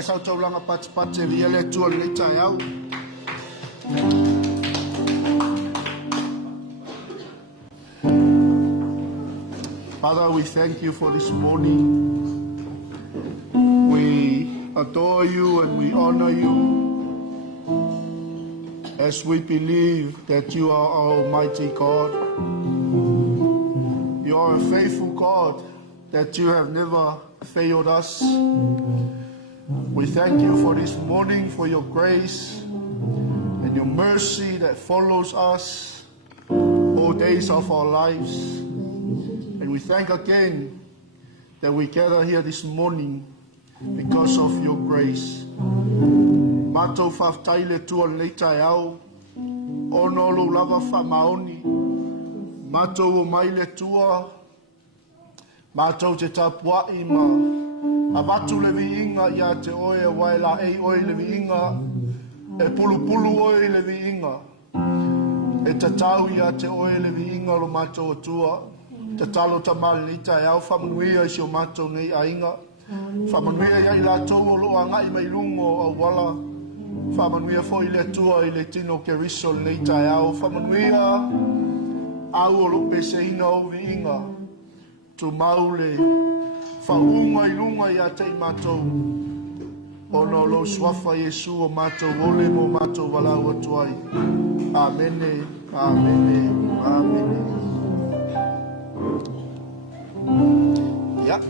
le sau tau langa pati lia le tua le tai au. Father, we thank you for this morning. We adore you and we honor you as we believe that you are our Almighty God. You are a faithful God, that you have never failed us. We thank you for this morning, for your grace and your mercy that follows us all days of our lives. And we thank again that we gather here this morning because of your grace. Mato whaftaile tua leitai au, ono lo lava whamaoni, mato o maile tua, mato te tapua ima, a matu levi inga ia te oe waila ei oe levi inga, e pulu oe levi inga, e tatau ia te oe levi inga lo mato o tua, te talo tamale leitai au, whamanuia isi o mato nei a inga, whamanuia ia i la tau o loa ngai mai lungo au wala, whamanuia fo i le tua i le tino ke riso nei tai au. Whamanuia au o lupe se ina o vi inga. Tu maule whaunga i lunga i a te matou. Ono lo swafa Yesu o matou ole mo matou walau atuai. Amene, amene, amene. Yeah.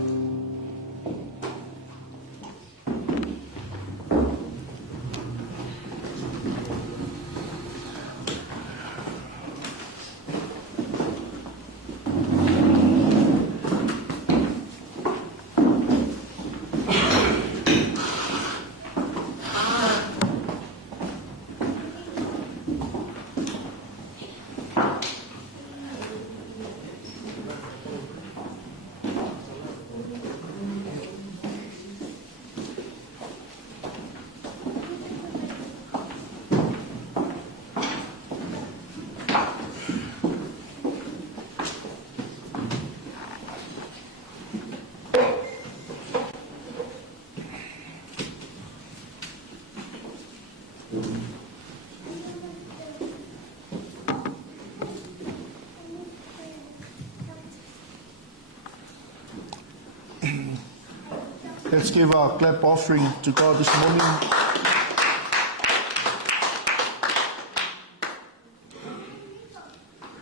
Let's give our clap offering to God this morning.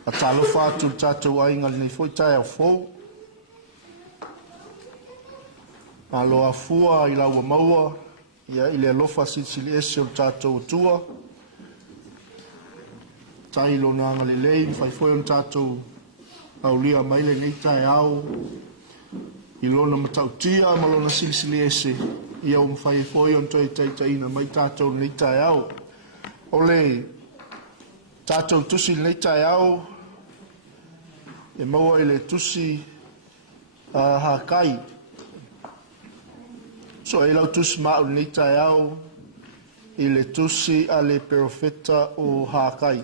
A talo whātu tātou ainga nei whoi tai au whou. A loa fua i laua maua, ia i le alofa sili ese o tātou tua. Tai lo nanga le lei, whai whoi on tātou au lia maile nei tai au. I lona matautia ma lona silisili ese ia o mwhai foi on toi taitaina mai tātou nei tai au. Ole tātou tusi nei tai au e maua i le tusi Haggai. So e lau tusi mao nei tai au i le tusi a le profeta o Haggai.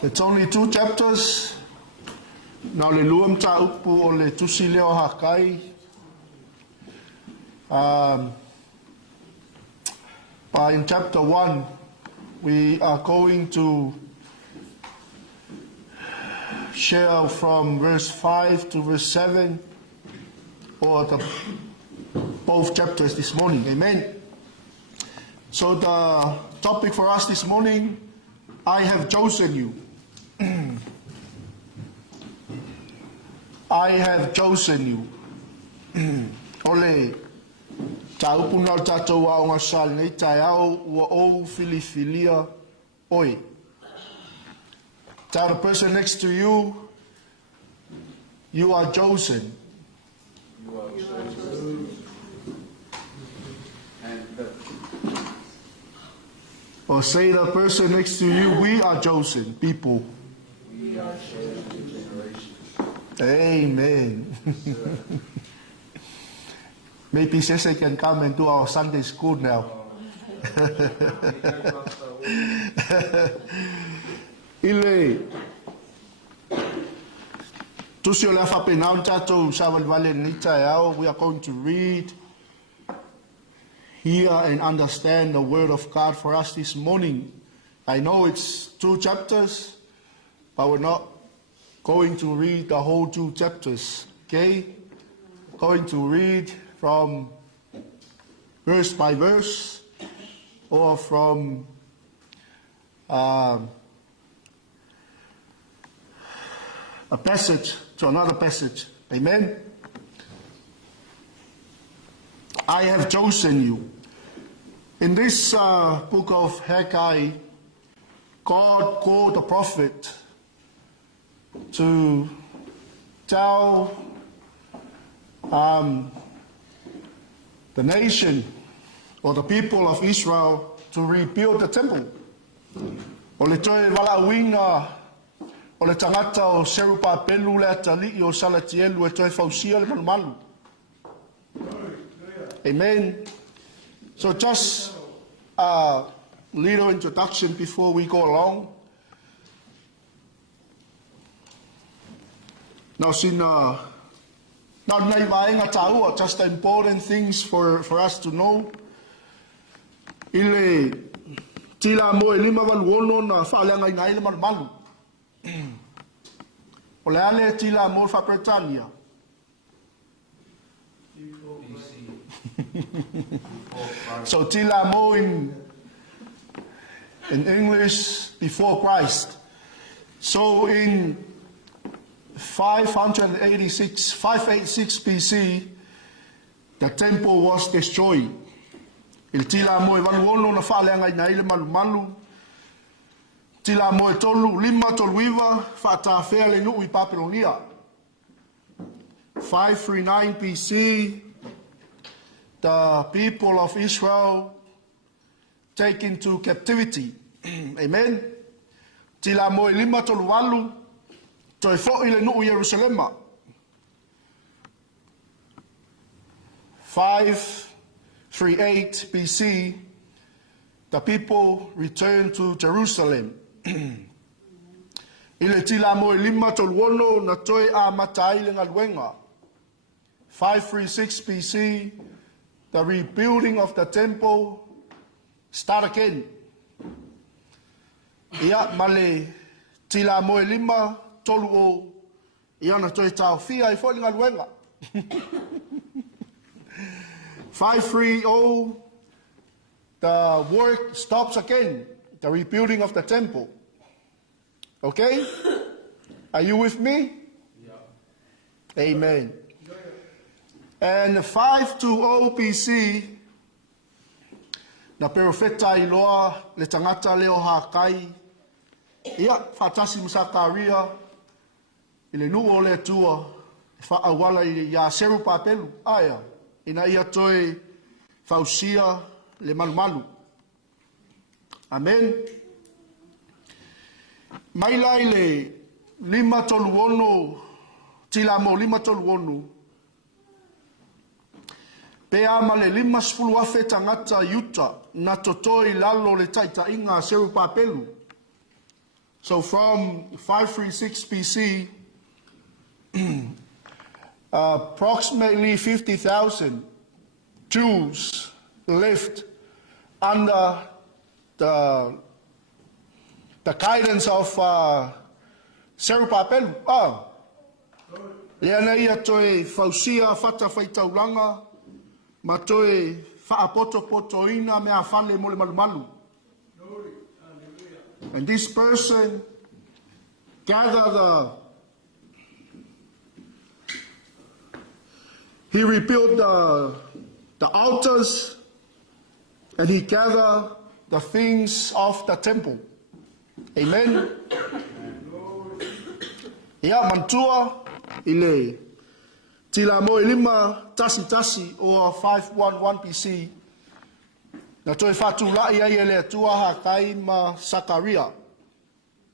It's only 2 chapters. Now le luam ta upu o le tusi leo Haggai. But in chapter 1, we are going to share from verse 5 to verse 7, or both chapters this morning. Amen. So the topic for us this morning, I have chosen you. I have chosen you. Ole, tau puna o tātou a o ngā sal nei tai au ua o filifilia oi. Tell the person next to you, you are chosen. You are chosen. Or say the person next to you, we are chosen people. We are chosen generations. Amen. Maybe Sese can come and do our Sunday school now. Ile Tusio la fa penau tato saval vale nita yao. We are going to read, hear and understand the word of God for us this morning. I know it's 2 chapters, but we're not going to read the whole 2 chapters. Okay? Going to read from verse by verse or from a passage to another passage. Amen? I have chosen you. In this book of Haggai, God called the prophet to tell the nation or the people of Israel to rebuild the temple. O le toe walauina o le tangata o Serupapelu le atali o Salatielu e toe fausia le malumalu. Amen. So just a little introduction before we go along. Now, just the important things for us to know. Ile tila mo lima waluono na fa'aleanga ina ile malu. O le ale tila mo fa Britania. So tila mo in English before Christ. So in 586 BC, the temple was destroyed. Il tila mo e waluono na fa'aleanga ina ile malu. Tila mo e tolu lima toluiva fa'atawhea le nu'u I Babylonia. 539 BC, the people of Israel taken to captivity. Amen. Tila mo e lima tolualu toi fo'i le nu'u Jerusalema. 538 BC, the people returned to Jerusalem. Ile tila mo e lima toluono na toi a matai le ngaluenga. 536 BC, the rebuilding of the temple start again. Ia male tila mo e lima tolu o ia na toi tau fia I foli ngaluenga. 530, the work stops again, the rebuilding of the temple. Okay? Are you with me? Yeah. Amen. And 520 BC, na profeta iloa le tangata leo Haggai, ia fatasi Musakaria, ile nuo le tua, whaawala I ia Serupapelu, aya, ina ia toi fausia le malumalu. Amen. Mailai le lima toluono, tila mo lima toluono, pea ma le lima sfulu afe tangata yuta na totoi lalo le taita inga Serupapelu. So from 536 BC, approximately 50,000 Jews lived under the guidance of Serupapelu. Leana ia toe fausia fata faitaulanga, ma toe fa'apoto-potoina mea fale mo le malumalu. And this person he rebuilt the altars, and he gathered the things of the temple. Amen. Ia mantua ile tila mo lima tasi o 511 BC. Na toi fatula ia ele tua Haggai ma Zakaria.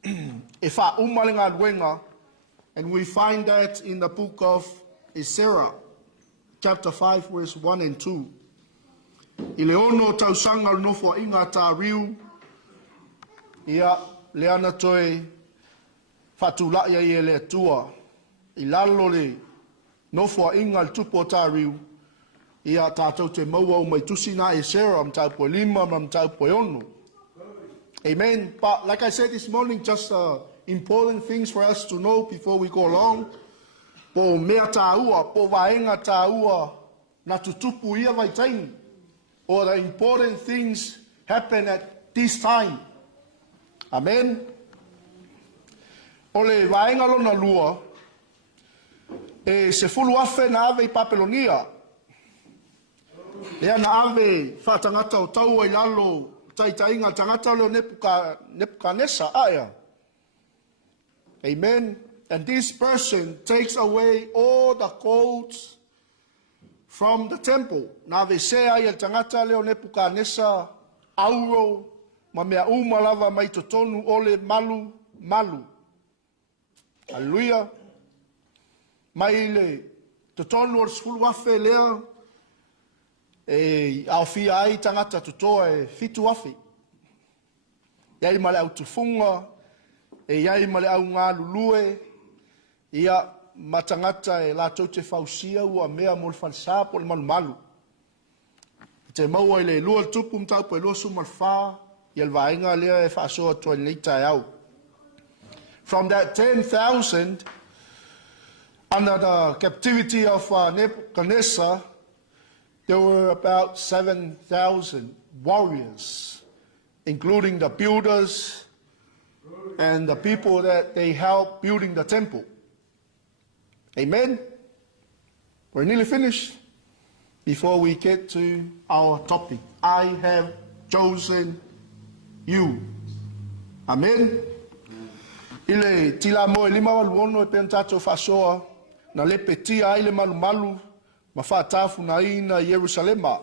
E fa umalinga luenga, and we find that in the book of Isaiah, chapter 5, verse 1 and 2. I le ono tausanga nofo inga tā riu, ia le ana toe whatula ia i le atua i lalo le nofua inga le tupo tāriu ia tātou te maua o mai tusina e sera am tau po lima am tau po ono. Amen. But like I said this morning, just important things for us to know before we go along. Po mea tāua, po vaenga tāua na tutupu ia vai taini. Or the important things happen at this time. Amen. O le vaenga lona lua, e se fulu afe na ave i Papelonia. Lea na ave whatangata o taua i lalo taitainga tangata o leo Nebuchadnezzar aya. Amen. And this person takes away all the golds from the temple. Na ave se ai tangata leo Nebuchadnezzar auro ma mea umalava mai totonu ole malu. Hallelujah. Mai le totonu o sfulu afe lea e au fia ai tangata tutoa e fitu afi. Iai male au tufunga, e iai male au ngā lulue, ia matangata e la tau te fausia ua mea mo le falsa po le malu. Te maua i le lua tupu mtau po e lua sumalfa, i le vaenga lea e whaasoa tua ni leita e au. From that 10,000, under the captivity of Nebuchadnezzar, there were about 7,000 warriors, including the builders and the people that they helped building the temple. Amen? We're nearly finished before we get to our topic. I have chosen you. Amen? Ile tila mo lima waluono e pentato fasoa na le petia ile malu ma whaatafu na ina Yerusalema.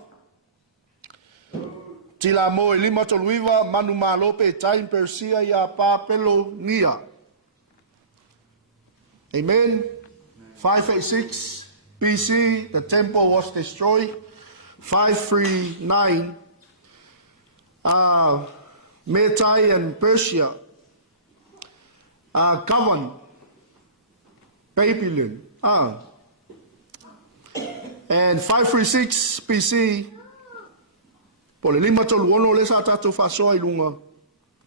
Tila mo lima toluiva manu malope tain Persia ya Papelonia. Amen. 586 BC, the temple was destroyed. 539, Media and Persia governed Babylon. And 536 BC, po le lima tolu ono le sa tatou whasoa I lunga,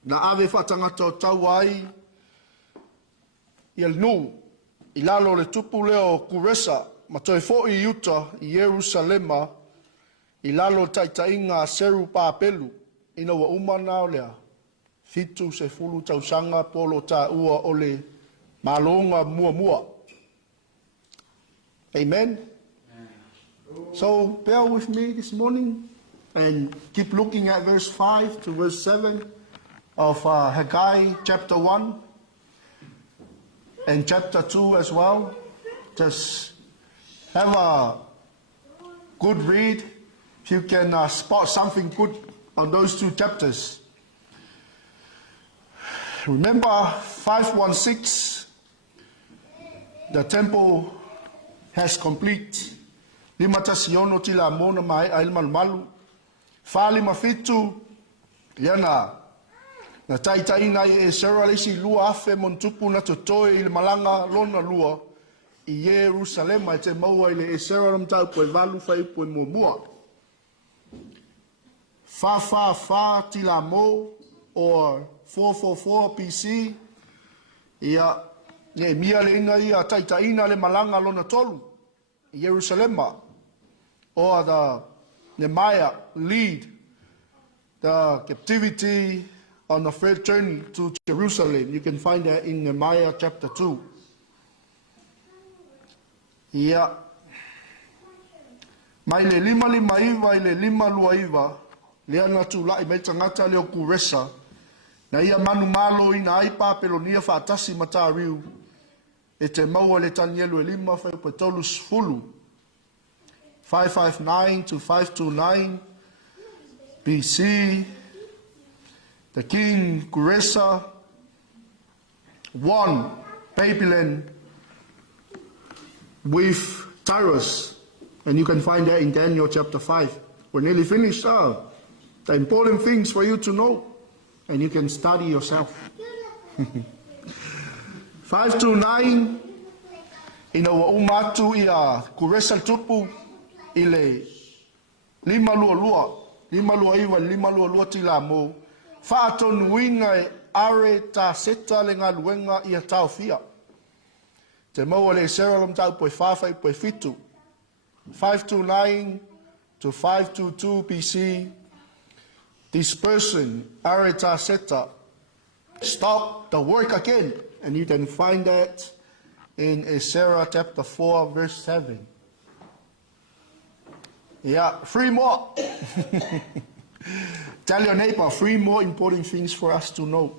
na ave whatangata o tauai I el nu, I lalo le tupu leo Bureta, ma toi fo I Utah, I Yerusalema, I lalo taitainga seru pāpelu, ina wa umana o lea, fitu se fulu tausanga polo ta ua ole malonga mua. Amen. So bear with me this morning and keep looking at verse 5 to verse 7 of Haggai chapter 1 and chapter 2 as well. Just have a good read if you can spot something good on those two chapters. Remember 516, the temple has complete. Lima tasiono tila mona mai ai malu. Fali mafitu yana na taitaina e sera lesi lua afe montupu na totoe il malanga lona lua I Yerusalema te maua ile e sera ramtau po valu fai po mua. Fa tila mo or 444 BC ia ne mia le inga ia taitaina le malanga lona tolu I Yerusalema. Or the Nehemiah lead the captivity on the first journey to Jerusalem. You can find that in Nehemiah chapter 2. Yeah. Mai le lima iwa I le lima lua iwa, lea na tūlai mai tangata leo Bureta, na ia manu malo ina ai Papelonia whaatasi mata riu, e te maua le tanielu e lima whai petolu sfulu. 559 to 529 BC, the king Bureta won Babylon with Tyrus, and you can find that in Daniel chapter 5. We're nearly finished. The important things for you to know, and you can study yourself. 5 to 9, ina wa umatu ia kuresa tupu ile lima lua iwa lima lua tila mo whaato nuinga e are ta seta le ngā luenga ia tau fia. Te maua le seralam tau poe whawhai poe fitu. 529 to 522 BC, this person, are ta seta, stopped the work again. And you can find that in Sarah chapter 4, verse 7. Yeah, 3 more. Tell your neighbor 3 more important things for us to know.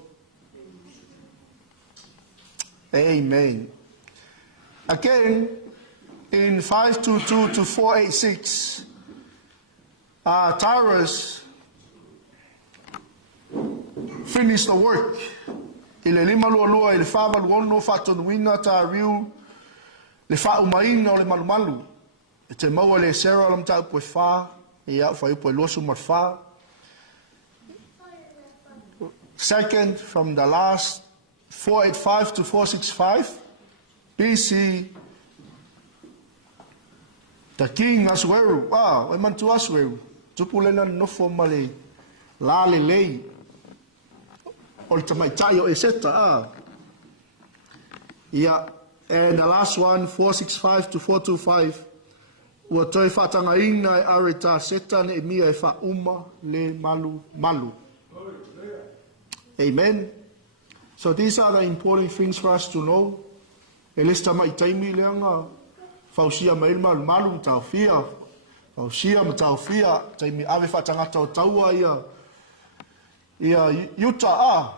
Amen. Again, in 522 to 486, Tyrus finished the work. Ile lima lua ile wha maluono wha tonuina ta riu le wha umaina o le malumalu. E te maua le sera lam tau poe wha e au wha upo e losu mar wha. Second, from the last 485 to 465 BC, the king Asueru, e mantu Asueru, tupu lena nofo male la le lei. O le tamaitai o e seta, Yeah, and the last one, 465 to 425, ua toi whaatanga ina e areta seta ne e mia e wha uma le malu. Amen. So these are the important things for us to know. E lesta mai taimi leanga, whausia mai malu tau fia, whausia ma tau fia, taimi ave whaatangata o taua ia yuta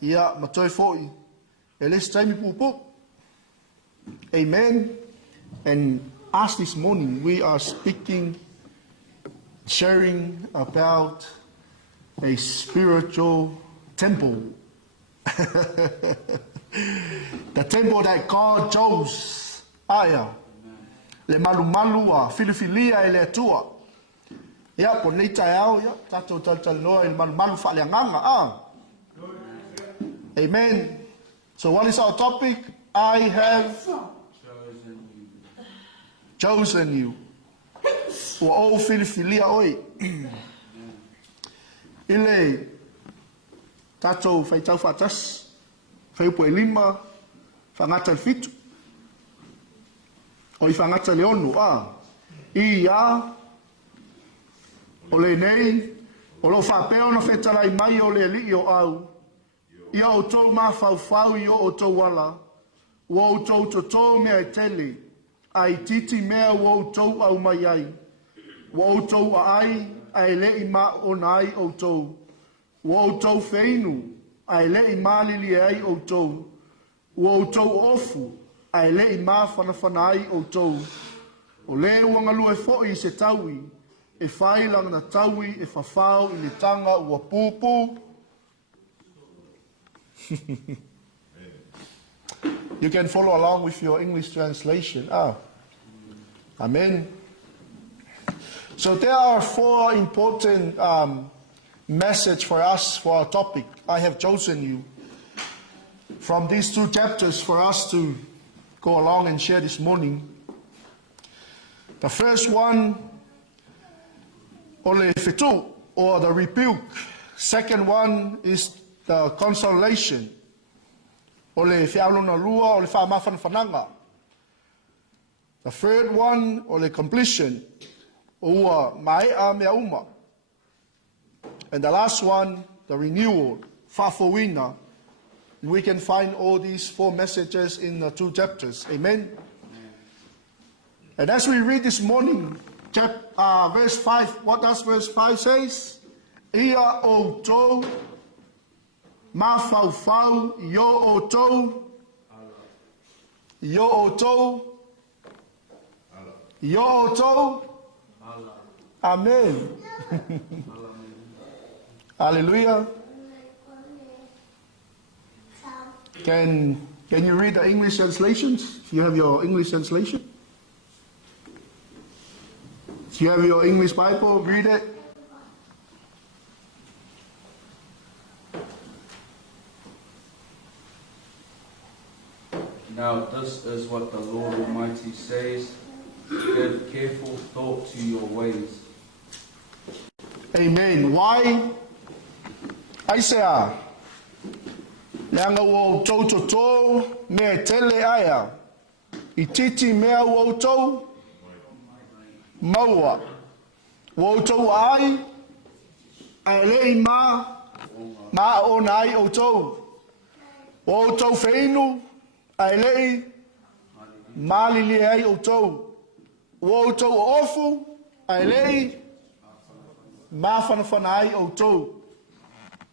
ia matoi foi. E lesta taimi pupu. Amen. And as this morning we are sharing about a spiritual temple. The temple that God chose. Le malu filifilia e le atua. Ia po nei tai au ia tatou tal noa il malu fa le nganga. Amen. So what is our topic? I have chosen you. O filifilia oi. Ile tatou fai tau fatas, fai po e lima, whangata le fitu. O I whangata le onu, o le nei, o lo whapeo na whetarai mai o le li o au. Ia o tau ma whau I o tau wala, ua o tau to mea e tele, ai titi mea ua o tau au mai ai. Ua o tau ai le I ma o nai o tau. Ua o tau feinu, ai le I ma lili ai o tau. Ua o tau ofu, ai le I ma whanai o tau. O le uangalu e fo'i se taui, e whailang na taui e whawhau I le tanga ua pupu. You can follow along with your English translation. Amen. So there are 4 important message for us for our topic. I have chosen you from these 2 chapters for us to go along and share this morning. The first one, ole fitu, or the rebuke. Second one is the consolation. Ole fiaulona lua, ole whaamafan whananga. The third one, ole completion. Ua mai a mea uma. And the last one, the renewal, whafowina. We can find all these 4 messages in the 2 chapters. Amen. And as we read this morning, verse 5, what does verse 5 says? Ia o tau, ma fau, yo o tau, yo o tau, yo o tau. Amen. Hallelujah. Can you read the English translations? If you have your English translation. If you have your English Bible, read it. Now this is what the Lord Almighty says. Give careful thought to your ways. Amen. Why? Aisea. Leanga wo tau toto me tele aya. I titi mea wo tau maua. Wo tau ai. Ai lei ma o nai o tau. Wo tau feinu. Ai lei mali li ai o tau. Wo tau ofu. Ai lei ma whanawhana ai o tau.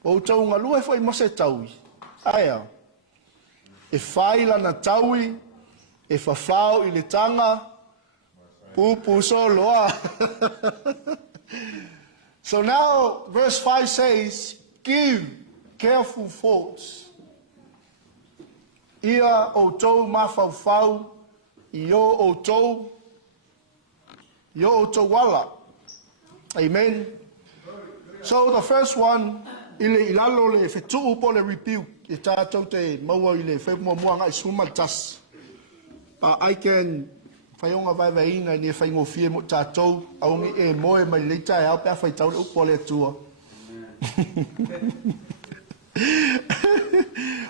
O tau ngalu e whai mase taui. Aia. E whai lana taui. E whawhau I le tanga. Pupu so loa. So now verse 5 says, give careful thoughts. Ia o tau ma whawhau. Io o tau. Io o tau wala. Amen. So the first one, ile ilalo le fetu po le rebuke. E tātou te maua I le whemua muanga I suma tas. I can whaionga vai ina ni whaingo fie mo tātou. Aungi e moe mai leita e au pia whai tau le upo le atua.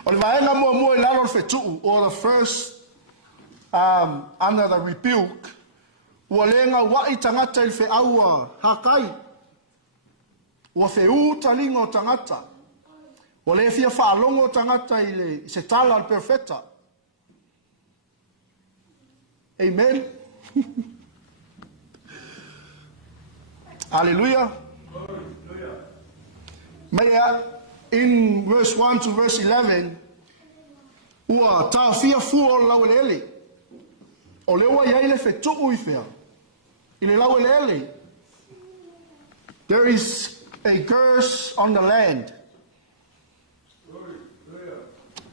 O le vaenga mua mua ilalo le fetu. Or the first, under the rebuke, ua lenga wai tangata I le aua Haggai. Ua wheu talinga o tangata. Ua le fia whaalongo o tangata I le se tala al perfecta. Amen. Hallelujah. Maya, in verse 1 to verse 11, ua ta fia fuo lawelele. O lewa ia ile fetu uifea. Ile lawelele. There is a curse on the land.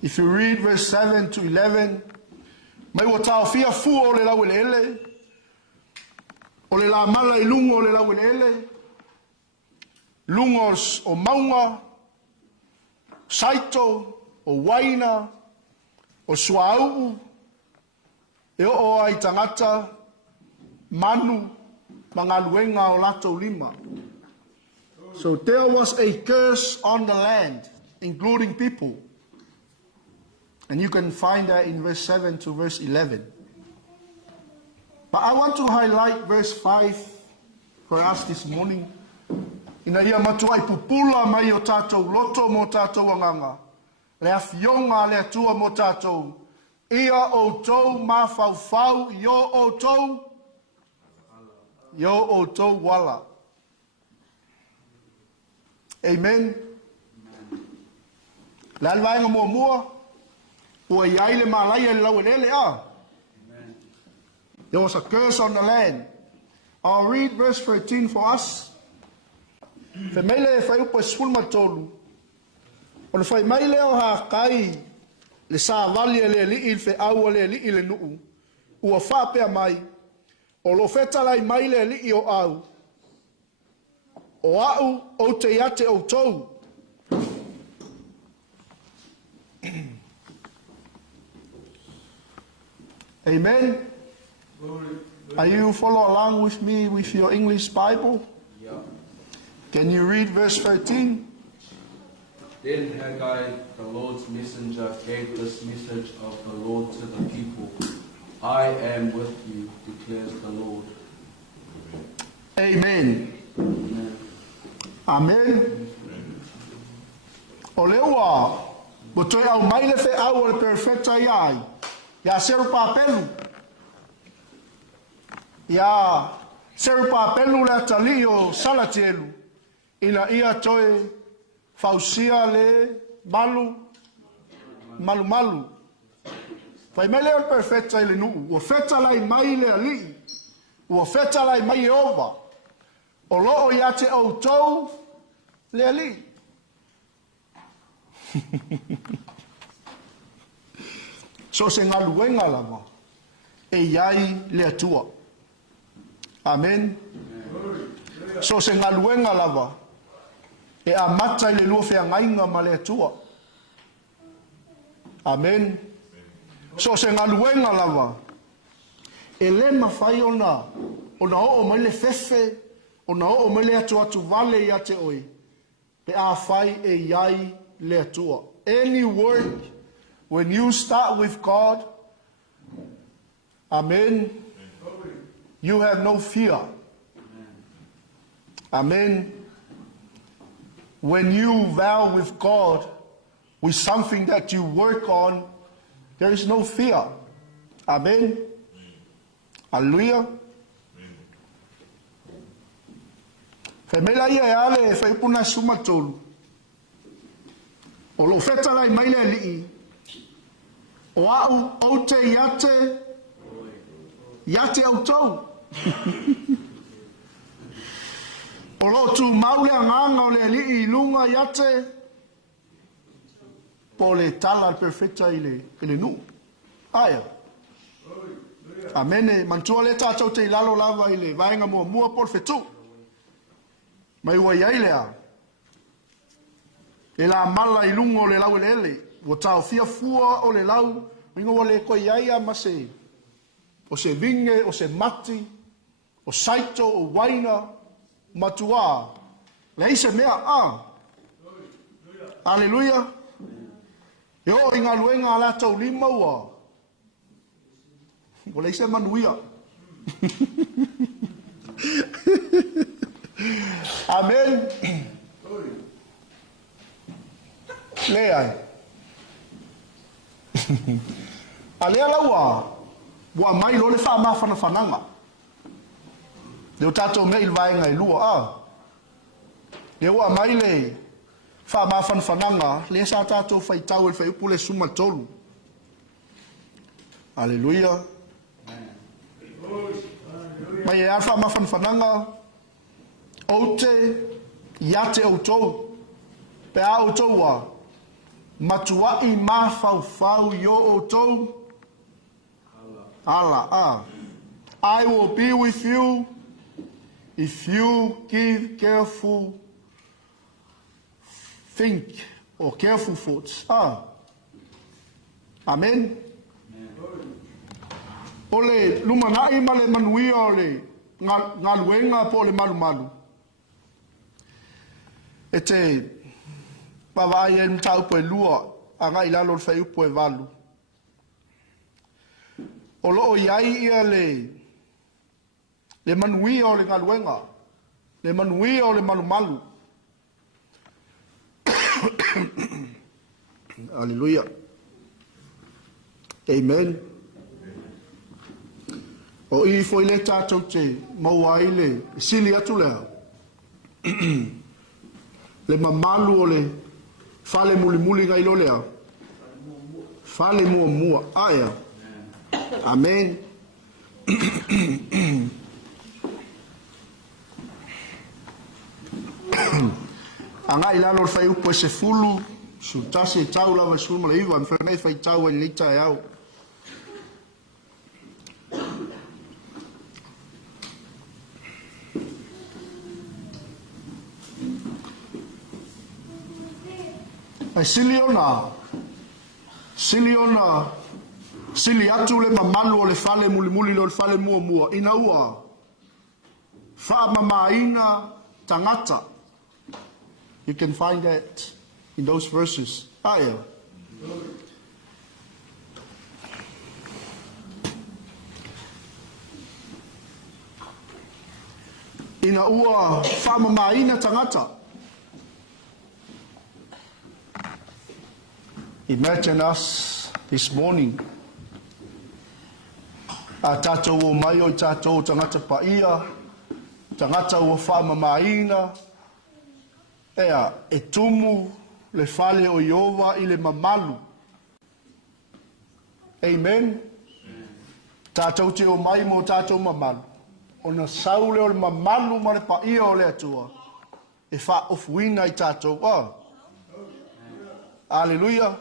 If you read verse 7 to 11, mai wa tau fia fu o le lawelele. O le la mala I lungo o le lawelele. Lungos o maunga. Saito o waina. O suau. E o ai tangata. Manu. Mangaluenga o lato lima. So there was a curse on the land, including people. And you can find that in verse 7 to verse 11. But I want to highlight verse 5 for us this morning. Ina ia matua I pupula mai o tātou loto mo tātou anganga. Le afionga le atua mo tātou. Ia o tou mawhauwhau, io o tou. Io o tou wala. Amen. Lalvaenga mua mua. Ua iai le malai e lawelele a. There was a curse on the land. I'll read verse 13 for us. Fe meile e whai upa sulma tolu. O le whai meile o Haggai le sa vali e le li il fe aua le li le nuu. Ua whapea mai. O lo fetalai meile li o au. O au o te iate o tou. Amen. Are you follow along with me with your English Bible? Yeah. Can you read verse 13? Then Haggai, the Lord's messenger, gave this message of the Lord to the people. I am with you, declares the Lord. Amen. Amen. Amen. O lewa, bo toi au mai le fe au le perfecta iai. Ya seru papelu. Ya seru papelu le atali o salatielu. Ina ia toi fausia le malu. Fai mai le perfecta le nuu. Ua feta lai mai le ali. Ua feta lai mai e ova. O loo ia te au tou le ali. So se ngaluenga lava. E iai le atua. Amen. So se ngaluenga lava. E amata le lua fea ngainga ma le atua. Amen. So se ngaluenga lava. E le mawhai ona o mai le fefe, ona o mai le atu vale ia te oi. Pe a whai e iai le atua. Any work, when you start with God, amen, you have no fear. Amen. When you vow with God, with something that you work on, there is no fear. Amen. Hallelujah. Femela ia ale fai puna suma tolu. O lo feta lai mai le li. O au te yate au tau. O lo tu maule nganga o le li lunga yate. Po le tala perfecta ile nu. Aya. Amene mantua le tātou te lalo lava ile vaenga mua por fetu. Mai wa yaile a. E la mala i lungo le lau ele. Wa tau fia fua o le lau. Mingo wa le koe iaia ma se. O se vinge, o se mati. O saito, o waina. Matua. Le ise mea a. Aleluia. Yo inga luenga ala tau lima ua. O le ise manuia. Amen. Le ai. Alea laua. Wa mai lo le wha mawhana whananga. Leo tātou mei vaenga i lua a. Leo wa mai le wha mawhana whananga. Le sa tātou whai tau e whai upu le suma tolu. Alleluia. Mai e awha mawhana whananga. O te iate o tau. Pe a o tau wa. Matuai ma fau yo o tau. Allah. I will be with you if you give careful think or careful thoughts. Amen. Ole lumanai male manuia ole ngaluenga po le malu. E te pawai e mtau po e lua anga i lalo fai upo e valu. O loo iai ia le manuia o le ngaluenga. Le manuia o le malu. Hallelujah. Amen. O i foi le tātou te maua i le sili atu lea. Le mamalu o le fale muli ngai lo lea. Fale mua. Aya. Amen. Anga i lalo fai upo se fulu. Su tasi e tau lava e sulu mala iwa. Mwhenei fai tau e lita e au. Ai sili atu le mamalu o le fale muli lo le fale mua. Ina ua. Wha mamaina tangata. You can find that in those verses. Aya. Ina ua wha mamaina tangata. Imagine us this morning. A tātou o mai o tātou tangata paia, tangata o wha mamaina, ea e tumu le fale o Iova i le mamalu. Amen. Tātou te o mai mo tātou mamalu. O na saule o le mamalu ma le paia o le atua. E wha ofuina i tātou. Alleluia.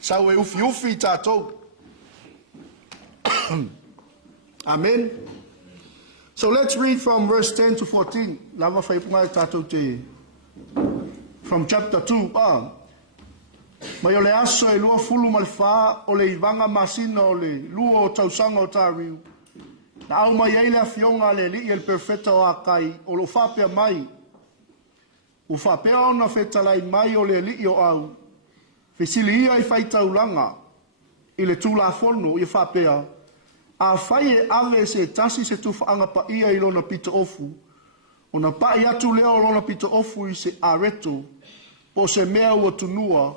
Sau e ufi tātou. Amen. So let's read from verse 10 to 14. Lava whaipunga tātou te. From chapter 2. Mai o le aso e lua fulu ma le wha o le ivanga masina o le lua o tausanga o tāriu. Na au mai ei le afionga le li el perfecta o Haggai o lo whapea mai. O whapea o na whetalai mai o le li o au. Whesili ia i whaitaulanga i le tūla whono i whapea. A whai e ave se tasi se tuwhaanga pa ia i lona pita ofu. O na pa i atu leo lona pita ofu i se areto. Po se mea ua tunua.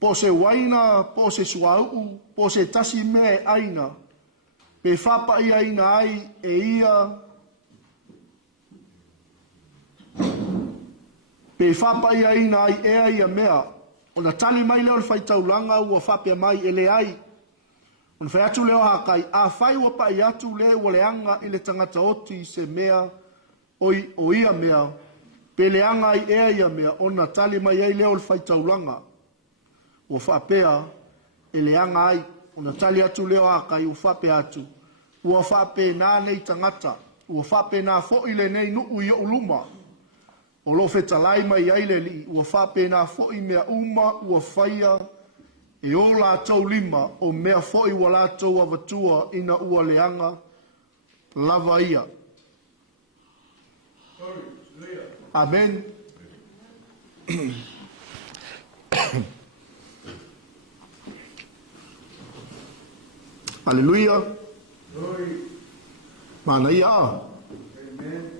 Po se waina, po se suau, po se tasi mea e aina. Pe whapa ia ina ai e ia. Pe whapa ia ina ai ea ia mea. O na tali mai leo le whaitaulanga ua whapea mai e le ai. O na whai atu leo Haggai, a whai ua pa i atu le ua leanga i le tangata oti se mea o ia mea. Pe leanga ai ea ia mea, o na tali mai ai leo le whaitaulanga. Ua whapea e leanga ai. O na tali atu leo Haggai ua whapea atu. Ua whapea nā nei tangata. Ua whapea nā fōi le nei nuu i o uluma. O lo whetalai mai ai le li. Ua whapea nā fōi mea uma ua whaia. E o lātou lima o mea fōi ua lātou avatua ina ua leanga lava ia. Amen. Hallelujah. Mana ia. Amen.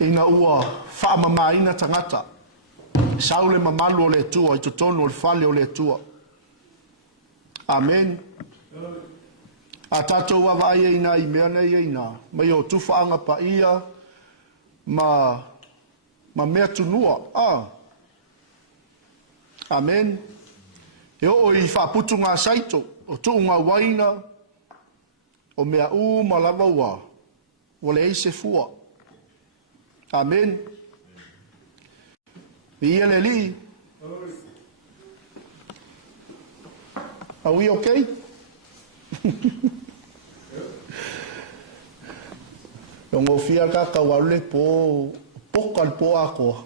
Ina ua whaamamaina tangata. Saule mamalu o le tua, i totonu o le whale o le tua. Amen. A tātou wawai eina i mea nei eina. Mai o tuwhaanga pa ia, ma mea tunua. Amen. E o i whaputu ngā saito, o tuu ngā waina, o mea ma lava ua, o le eise fua. Amen. Ia le li. Are we okay? Longo fia ka kawaule po pokal po ako.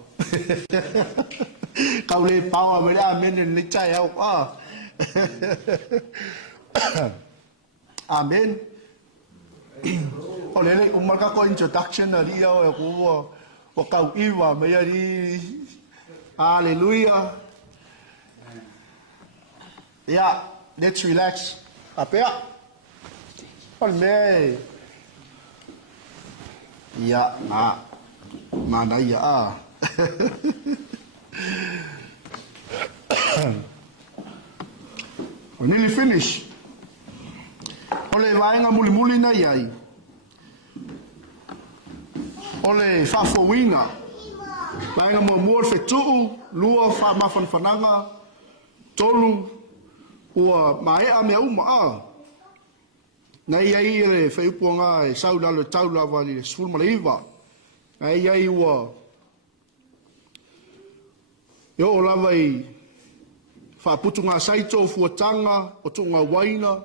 Kaule pawa mele amen ni chai au. Amen. Olele umarka ko introduction na ria o ko kau iwa me ri. Hallelujah. Yeah, let's relax. Apea. Olme. Yeah, mana ya. We're nearly finished. Ole vaenga muli na iai. Ole fafowina. Vaenga mo mor fetuu, lua fa mafanfananga, tolu ua maea mea uma Nei ai le whaipuanga e sauna le taulawa ni sfulma le iwa. Nei ai ua yo o lava i whaputu ngā saito o fuatanga, o tu ngā waina,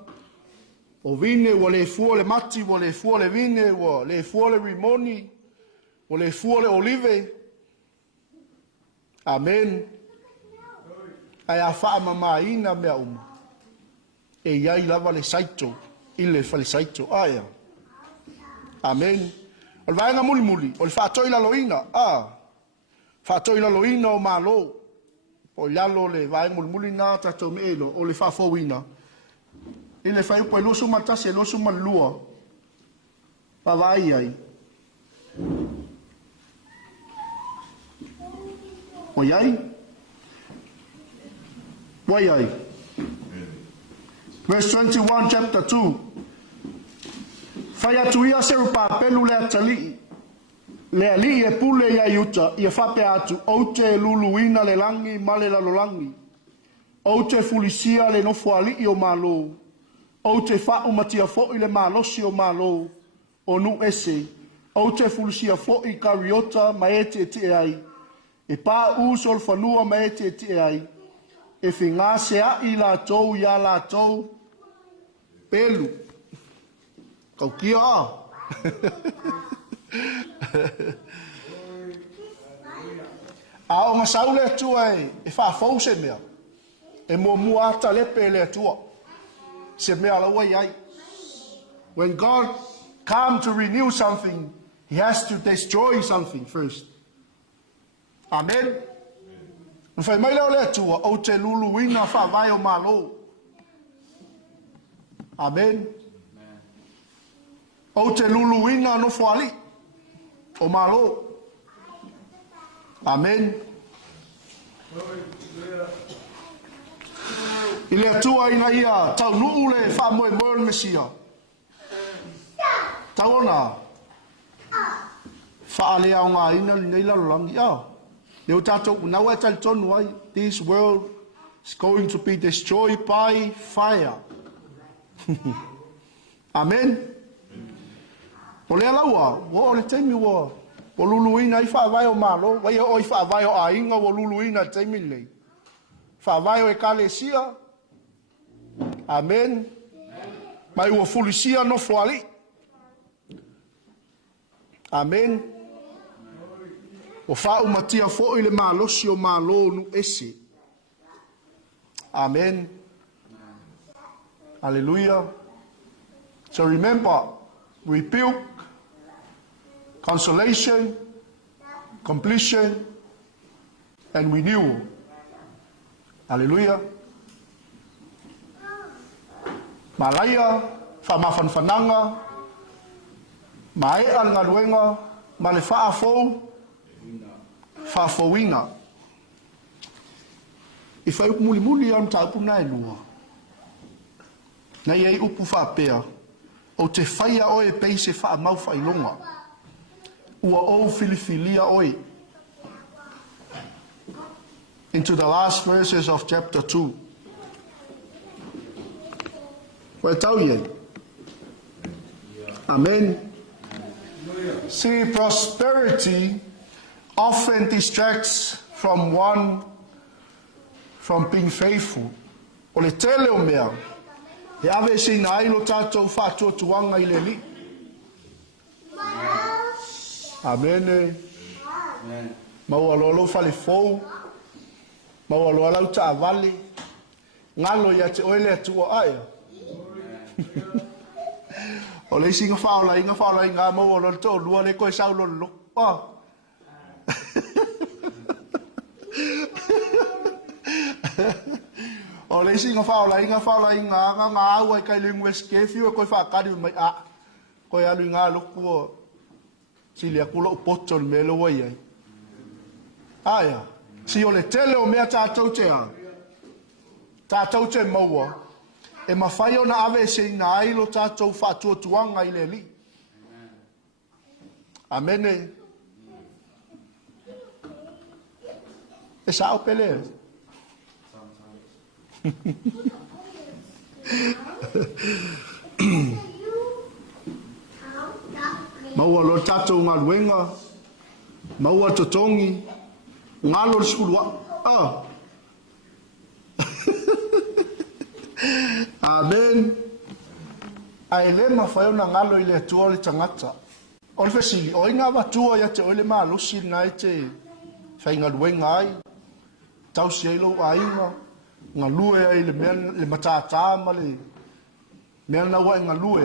o vine, o le fua le mati, o le fua le vine, o le fua le rimoni, o le fua le olive. Amen. Ai a wha mama ina mea E iai lava le saito, i le whale saito. Aia. Amen. O le vaenga muli muli, o le whaatoi laloina. Whaatoi laloina o malo. O lalo le vaenga muli muli nā tatou me elo, o le whaafowina. I le whaiupo e losu matase, e losu malua. Pawai ai. O iai? Wai ai? Verse 21, chapter 2. Whai atu ia seru pāpelu le atali. Le ali e pule ia iuta, ia whape atu, oute luluina le langi, male lalolangi. Oute fulisia le nofo ali o malo. Oute whau matia fo i le malosi o malo. O nu ese. Oute fulisia fo i kariota maete te ai. E pā usol whanua maete te ai. E whinga sea i la tau, ia la tau. Pelu. Kau kia Aonga saule tua e whaafou se mea. E mua ata lepe le tua. Se mea laua iai. When God comes to renew something, He has to destroy something first. Amen. Whai mai leo le tua, o te lulu ina whaavai o malo. Amen. O te lulu ina no whaali. O malo. Amen. I le tua ina ia tau nuu le wha moe moe mesia. Tau ona. Wha alea o ngā ina nei larolangi au. Leo tatou unawa e tali tonu ai. This world is going to be destroyed by fire. Amen. O lea laua, o le teimi ua. O luluina I whaavai o malo, wai o I whaavai o ainga o luluina teimi lei. Whaavai o e kalesia. Amen. Mai ua fulisia no fuali. Amen. O whau matia fo I le malosi o malo nu ese. Amen. Hallelujah. So remember, rebuke, consolation, completion, and renewal. Hallelujah. Malaya, whamafanfananga, mae al ngaluenga, male whaafou, whaafouina. I whai upu muli muli am ta upu nai lua. Nei ei upu whaapea, o te whaia oe peise wha mau whailonga. Ua o filifilia oe. Into the last verses of chapter 2. Wai tau iei. Amen. See, prosperity often distracts from being faithful. O le tele o mea. He ave se na ailo tātou whātua tuanga I le li. Amen. Mau alolo whale fou. Mau alo alau ta avale. Ngalo ia te oele atua aia. O le singa whaola ngā mau alo tō lua le koe saulo lo. O le singa whaola ngā au ai kai lingu eskefi o koe whaakari mai a. Koe alu ngā loku o sili a kula upoto ni mele wai ai. Aya, si o le tele o mea tātou te a. Tātou te maua. E mawhai o na ave se ina ailo tātou whātua tuanga I le li. Amene. E sa o pele. Maua lo tātou ngā luenga, maua totongi, ngā lo skurua. Amen. Ai le mawhai na ngalo I le atua le tangata. O le whesili, o inga watua ia te oile maa lusi na I te whai ngā luenga ai. Tausi eilo a inga, ngā lue ai le matātama le mea na wai ngā lue.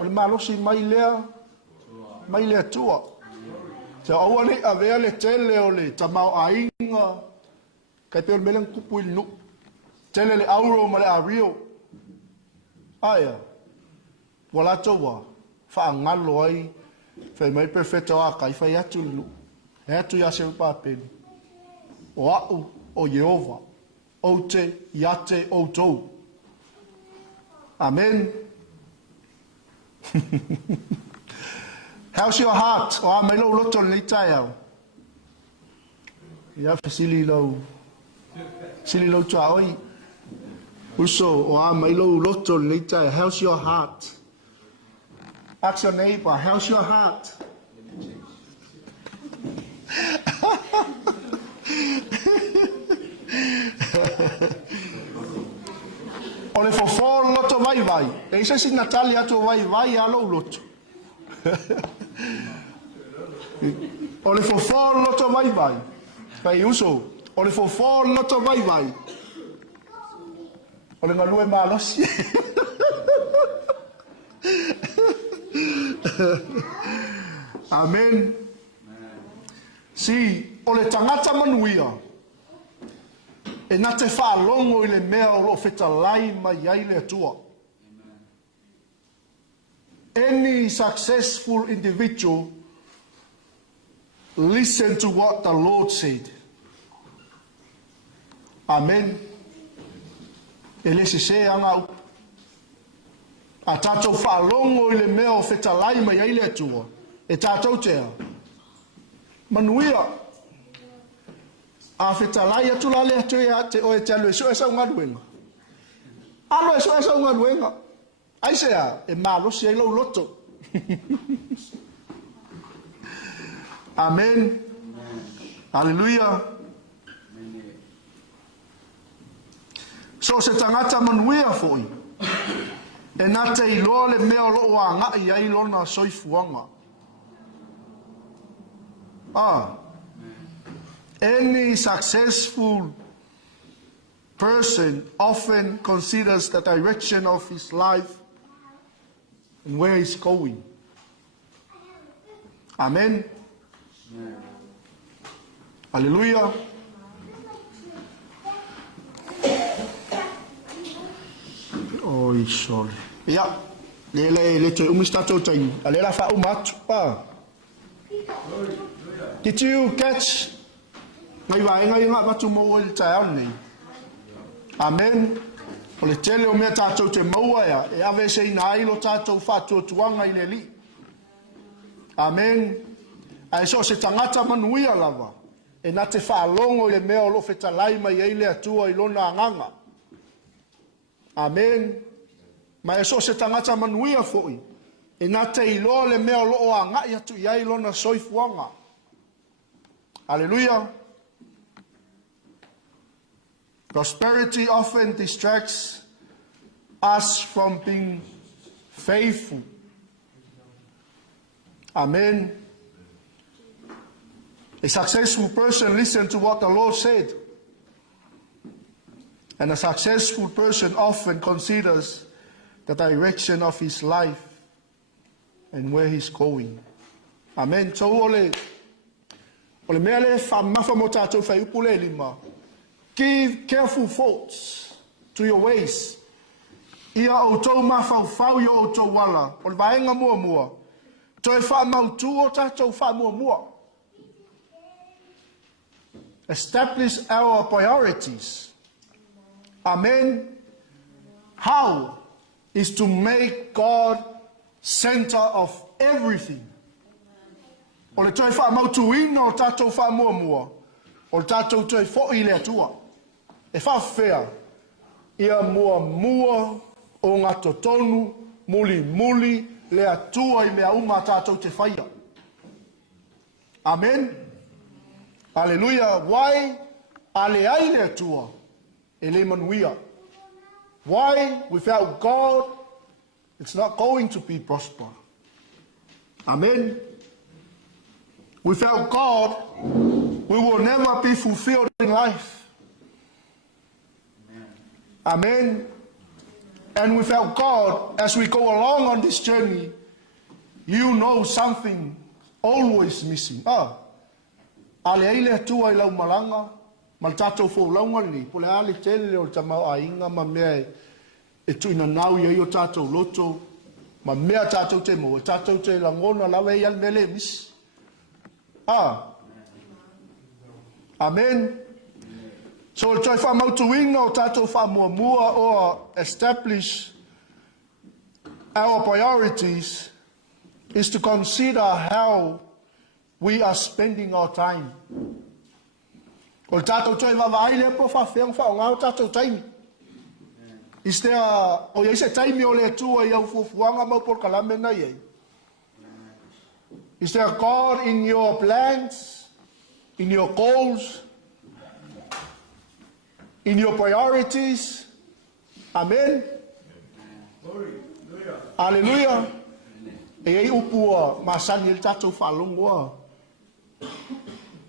O le maa lusi mai lea tua. Te aua ni avea le tele o le tamau a inga, kai peo le melang kupu ili nuk. Tele le auro ma le a rio. Aya, wala toa, wha ngalo ai, whai mai perfecto a kai whai atu ili nuk. He atu ia se upa peni. O au, o Yehova, o te, iate, o tou. Amen. How's your heart? O a mai lau loto ni tai au. Ia sili lau tua oi. Uso, o a mai lau loto ni tai. How's your heart? Ask your neighbor, how's your heart? O le fofo loto vai. E isa si Natalia atu vai a lau loto. O le fofo loto vai. Pai uso. O le fofo loto vai vai. O le ngalue malos. Amen. Si, o le tangata manuia. E na te whaalongo I le mea o lo whetalai mai ai le atua. Any successful individual listen to what the Lord said. Amen. E le se anga a tātou whaalongo I le mea o whetalai mai ai le atua. E tātou tea. Manuia. A whetalai atu la le atu ea te oe te alu e so e sa unga duenga. Alo e so e sa unga duenga. Ai sea, e malosi ai lau loto. Amen. Hallelujah. So se tangata manuia foi. E nā te iloa le mea o loo a ngai ai lona soifuanga. Any successful person often considers the direction of his life and where he's going. Amen. Hallelujah. Oh, sorry. Yeah. Le te umistato tai. Alela fa umatu pa. Did you catch? Ngai ngai matu mo il taone. Amen. O le tele o mea tātou te maua ea, e ave se ina ailo tātou whātua tuanga I le li. Amen. Ai so se tangata manuia lava, e nā te whaalongo I le mea o lo whetalai mai ei le atua I lona anganga. Amen. Ma e so se tangata manuia foi, e nā te iloa le mea o lo o anga I atu I lona soifuanga. Hallelujah. Prosperity often distracts us from being faithful. Amen. A successful person listens to what the Lord said. And a successful person often considers the direction of his life and where he's going. Amen. So ole mea le whamafa mo tātou whai upu le lima. Give careful thoughts to your ways. Ia o tau mawhau ia o tau wala. O le vaenga mua mua. Toi whamau tu o tātou whamua mua. Establish our priorities. Amen. How is to make God center of everything. O le toi whamau tu ina o tātou whamua mua. O le tātou toi fo I le atua. E whawhea, ia mua mua o ngā totonu, muli muli, le atua I mea uma tātou te whaia. Amen. Hallelujah. Why? Ale ai le atua, e le manuia. Why? Without God, it's not going to be prosper. Amen. Without God, we will never be fulfilled in life. Amen. And without God, as we go along on this journey, you know something always missing. Ale aile atua I lau malanga, mal tātou fō launga ni, pole ale tele o tamau a inga, ma mea e tuina nau I o tātou loto, ma mea tātou te mo, tātou te langona lawe I al mele mis. Amen. So toi whamau tuinga o tātou whamua mua or establish our priorities is to consider how we are spending our time. O tātou toi wawai le po whawhiang whaonga o tātou time. Is there o iei se time o le tua I au fufuanga mau por kalame na iei? Is there God in your plans, in your goals, in your priorities? Amen. Hallelujah. E ei upua masani il tātou whalongoa.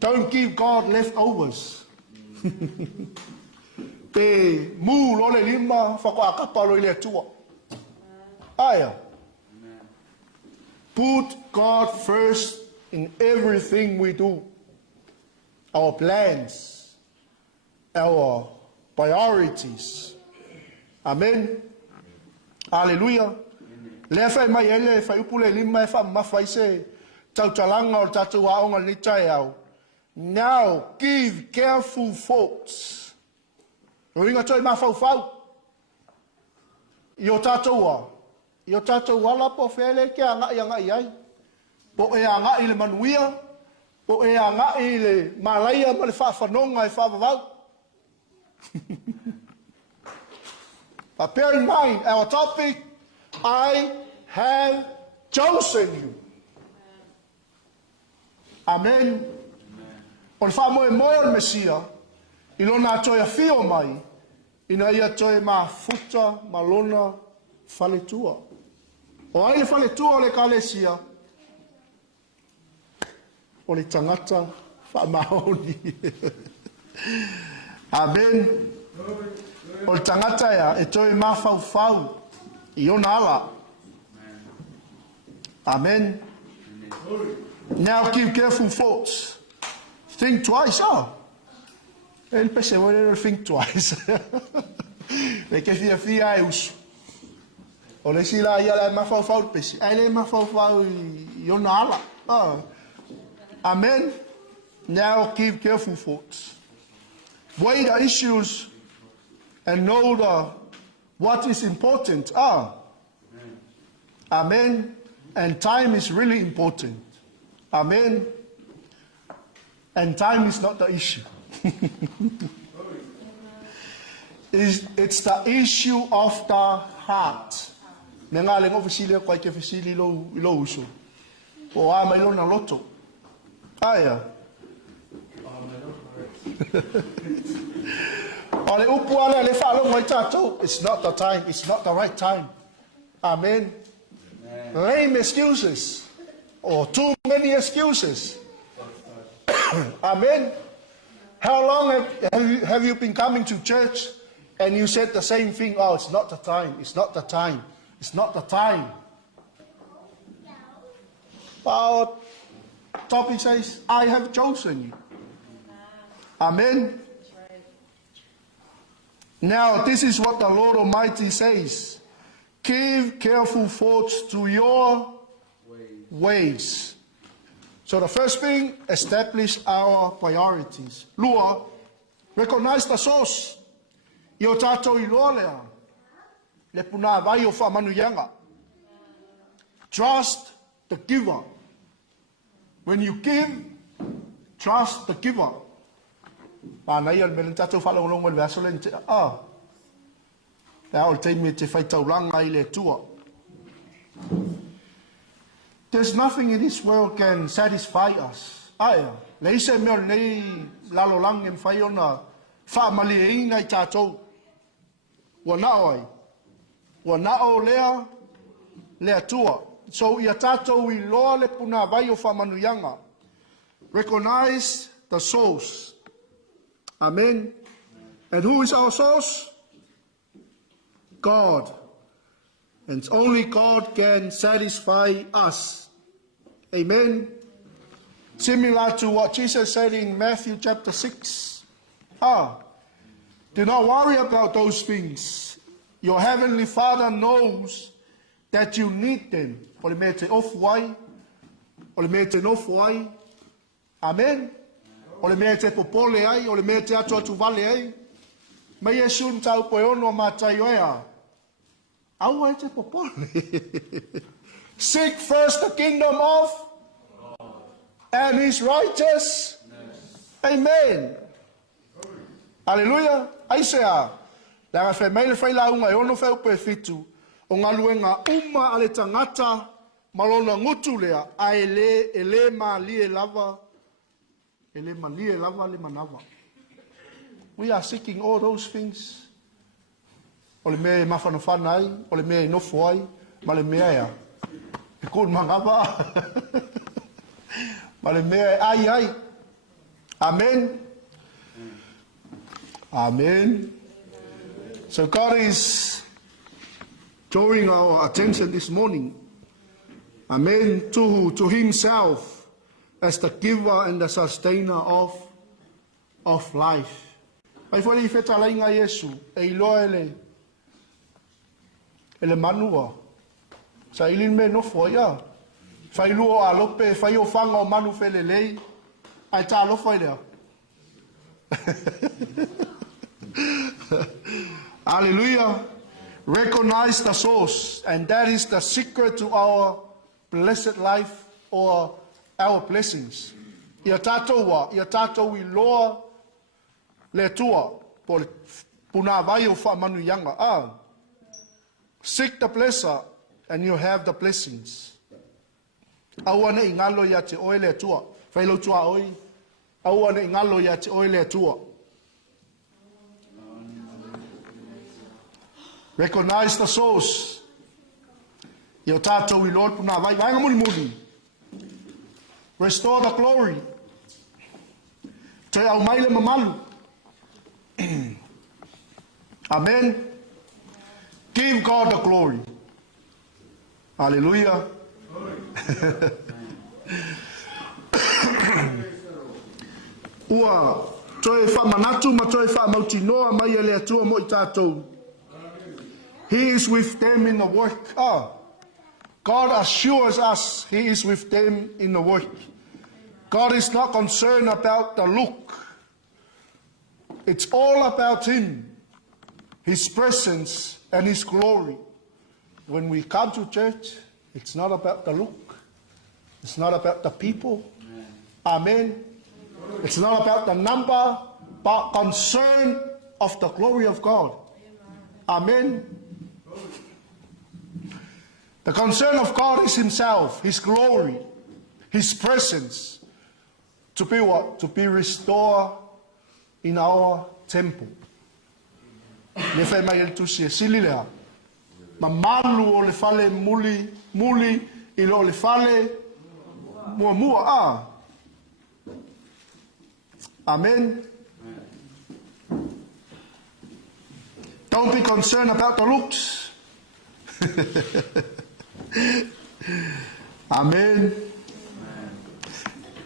Don't give God leftovers. Te mu lo le lima whakaakapalo I le atua. Aya. Put God first in everything we do. Our plans, our priorities. Amen. Hallelujah. Le fai mai ele fai upule lima e fa mafai se tau talanga o tatu aonga ni tai au. Now give careful thoughts. Ringa toi mafau. Io tatua. Io tatua la po fele ke anga ai. Po e anga I le manuia. Po e anga I le malaya ma le whaafanonga e whaavavau. But bear in mind, our topic, I have chosen you. Amen. O le whaamoe moe o le Mesia, I lona atoe a whio mai, ina ia atoe ma futa, ma lona whaletua. O ai le whaletua o le kalesia, o le tangata whaamahoni. Amen. O le tangata ia, e toi mawhau I ona ala. Amen. Now give careful thoughts. Think twice, El pese will think twice. Le que fia e uso. O le sila ia le mawhau pese. Ai le mawhau I ona ala. Amen. Now give careful thoughts. Weigh the issues and know what is important. Amen. And time is really important. Amen. And time is not the issue. It's the issue of the heart. Nenga le ngofisile kwa ke fisili lo uso. O ama lo na loto. Aya. Ole upuana le falo mo tato. It's not the time. It's not the right time. Amen. Lame excuses or too many excuses. Amen. How long have you been coming to church and you said the same thing? Oh, it's not the time. It's not the time. It's not the time. Our topic says, I have chosen you. Amen. Now, this is what the Lord Almighty says. Give careful thoughts to your ways. So the first thing, establish our priorities. Lua, recognize the source. Io tato I loa lea. Le puna vai o whamanuyanga. Trust the giver. When you give, trust the giver. Pānei al mele tato whalongolongo le aso len te There's nothing in this world can satisfy us. Leise mea nei lalo lang em whai ona whaamali e inga I tātou. Wanao ai. Wanao lea tua. So ia tātou I loa le puna vai o whamanuyanga. Recognize the source. Amen. And who is our source? God. And only God can satisfy us. Amen. Similar to what Jesus said in Matthew chapter 6. Do not worry about those things. Your heavenly Father knows that you need them. Amen. Ole mea te popole ai, ole mea te atua tu vale ai. Ma Yesu ntau poe ono matai oea. Au ai te popole. Seek first the kingdom of God and His righteousness. Amen. Hallelujah. Aisea. Langa whai meile whai la unga e ono whai upe fitu. O ngā luenga uma ale tangata malona ngutu lea. A ele ma li e lava. We are seeking all those things. Ole me mawhanawhana ai, ole me nofo ai, ma le mea ea. E kōn mangaba. Ma le mea ai. Amen. Amen. So God is drawing our attention this morning, amen, to himself as the giver and the sustainer of life. Ai fo li feta la inga Yesu e iloa ele manua. Sa ilin me no fo ya. Fai luo a lope, fai o fanga o manu fele lei. Ai ta lo fai dea. Hallelujah. Recognize the source, and that is the secret to our blessed life or our blessings. Ia tātou I loa le tua, po puna vai o wha manu yanga. Seek the blesser, and you have the blessings. Aua ne ingalo ya te oe le tua, whailo tua oi. Aua ne ingalo ya te oe le tua. Recognize the source. Ia tātou I Lord puna vai, vainga muli. Restore the glory. Te au maile mamalu. Amen. Give God the glory. Hallelujah. Ua, toe wha manatu ma toe wha mautinoa mai e lea tua mo I tātou. He is with them in the work. God assures us He is with them in the work. God is not concerned about the look. It's all about Him, His presence and His glory. When we come to church, it's not about the look. It's not about the people. Amen. It's not about the number, but concern of the glory of God. Amen. The concern of God is Himself, His glory, His presence. To be what? To be restored in our temple. Le fai mai el tusi e sili lea. Ma malu o le fale muli ilo le fale mua. Amen. Don't be concerned about the looks. Amen.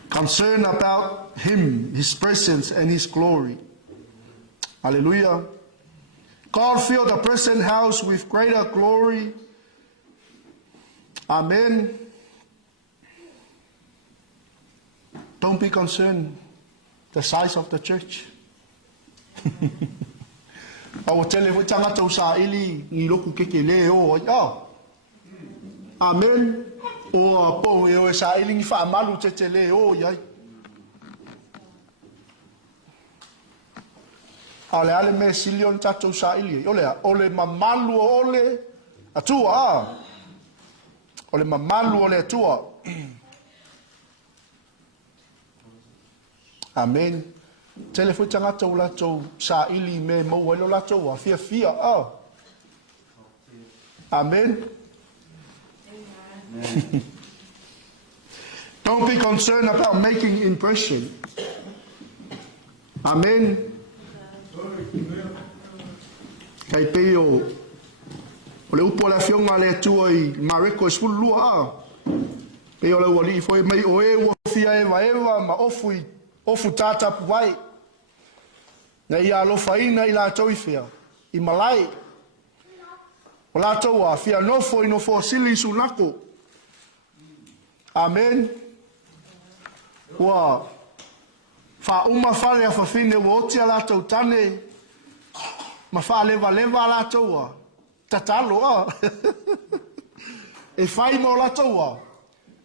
Concerned about Him, His presence and His glory. Hallelujah. God filled the present house with greater glory. Amen. Don't be concerned the size of the church. Awa tele fu tangata usa ili ni loku keke le o. Amen. O po e sa ili ni fa malu tetele o ya. Ale me silion tatu sa ili. Ole mamalu ole atua. Ole mamalu ole atua. Amen. Telefo tangata ula to sa ili me mo welo la to wa fia. Amen. Amen. Don't be concerned about making impression. Amen. Kai peo ole upo la fionga le tuoi mareko espulua. Peo le wali foi mai oe wo fia eva ma ofu tata puai. Na ia lo faina I la toifia I malai o la toa fia no fo sili sunako. Amen. Wa fa uma fale a fine wo tia la to tane ma fa leva la toa tatalo e fai mo la toa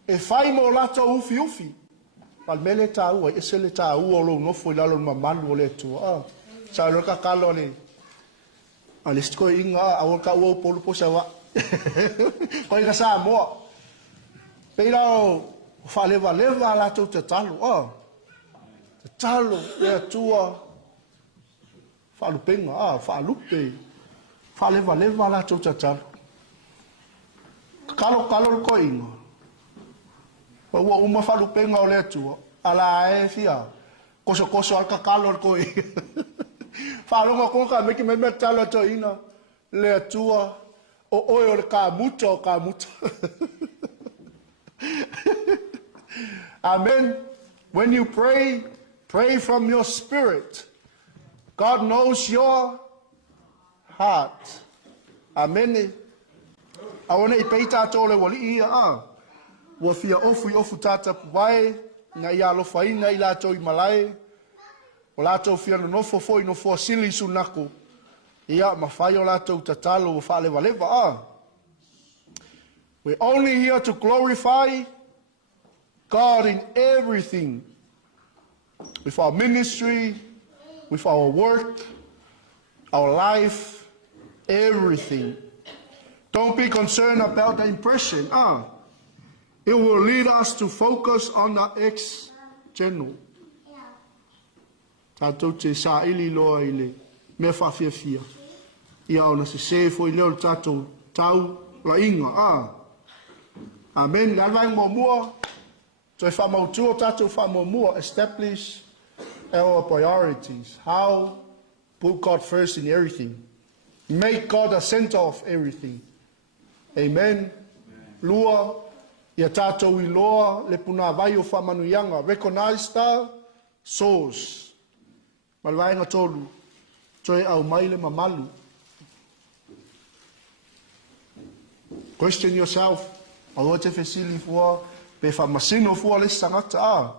e fai mo la to ufi Pal mele tau e se le tau o lo no foi la lo mamalu le tu sa lo ka kalo le ale sko inga a ka o polo po sa wa ko ka sa mo pero fa leva la tu talo talo le tu fa lu penga fa lupe fa leva la tu talo kalo ko inga. Wa uma falu penga o le tua ala e fia koso al kakalo ko i. Whanonga ko ka meki me tala to ina le atua o oe ka muto. Amen. When you pray, pray from your spirit. God knows your heart. Amen. I want to peita tole wali ia wa fia ofu tata puai na ia lo faina ila to I malai o la to fia no fo no fo sili sunako ia mafai o la to tatalo fa le valeva We're only here to glorify God in everything, with our ministry, with our work, our life, everything. Don't be concerned about the impression. It will lead us to focus on the external. Tatou te sa ili loa ile me whawhiawhia. Ia ona se fo I leo tatou tau la inga. Amen. Lalwai mo mua. So if I'm tatou whamomua, establish our priorities. How put God first in everything. Make God the center of everything. Amen. Lua, ia tātou I loa, le puna vai o whamanuianga. Recognize the source. Malwainga tolu, toi au maile mamalu. Question yourself. Awa te whesili fua, pe whamasino fua le sangata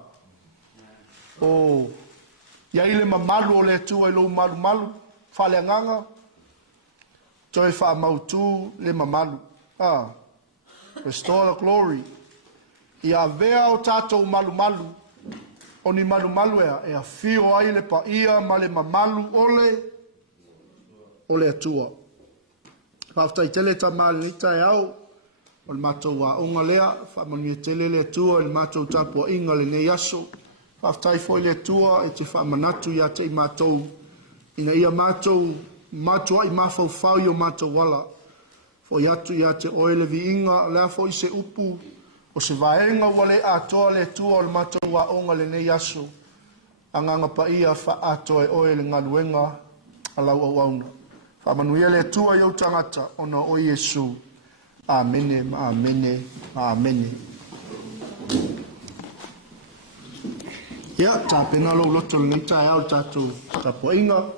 ia ile mamalu o le tua I lo malu, whale anganga. Toi whamautu le mamalu. Restore the glory. Ia vea o tātou malu. O ni malu ea whio ai le pa ia ma le mamalu o le atua. Whaftai tele ta mali tai au. O le mātou wa onga lea. Whamanu e tele le atua. Le mātou tapua inga le ne yaso. Whaftai foi le atua. E te whamanatu ia te I mātou. Ina ia mātou. Mātua I mawhau I o mātou wala. Fo yatu ia te oele vi inga. Lea fo I se upu. O se vaenga wale atoa le tua o le mātou wa onga le ne yaso. Anganga pa ia wha atoa e oele nganuenga. Alau au auna. Whamanuia le tua iau tangata. Ona o Yesu. Amene, amene, amene. Ia, tā pena lo loto le ngai tai au tātou tapo inga.